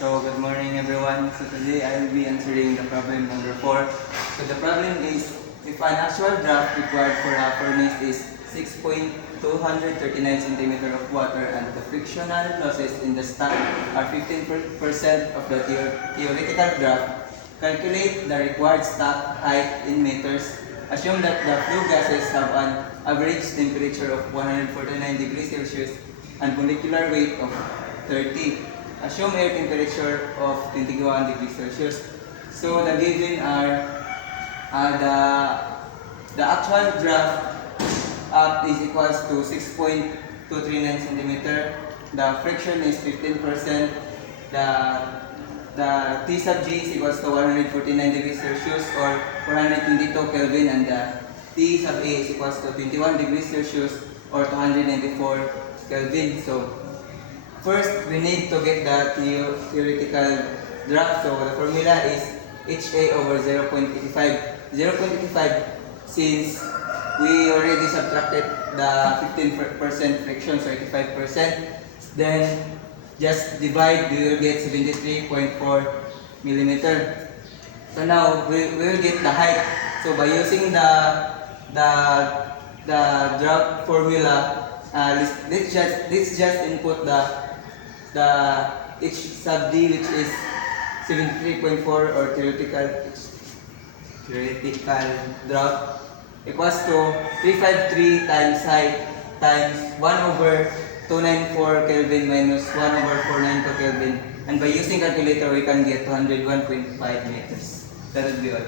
So good morning everyone. So today I will be answering the problem number 4. So the problem is if an actual draft required for a furnace is 6.239 centimeter of water and the frictional losses in the stack are 15% of the theoretical draft, calculate the required stack height in meters. Assume that the flue gases have an average temperature of 149 degrees Celsius and molecular weight of 30. Assume air temperature of 21 degrees Celsius. So the given are the actual draft up is equals to 6.239 centimeter. The friction is 15%. The T sub G is equals to 149 degrees Celsius or 422 Kelvin, and the T sub A is equals to 21 degrees Celsius or 294 Kelvin. So first, we need to get the theoretical draft. So the formula is HA over 0.85. 0.85 since we already subtracted the 15% friction, so 85%. Then just divide, we will get 73.4 millimeter. So now we will get the height. So by using the draft formula, let's just input the H sub D, which is 73.4 or theoretical draft, equals to 353 times height times 1 over 294 Kelvin minus 1 over 492 Kelvin. And by using calculator, we can get 201.5 meters. That would be all.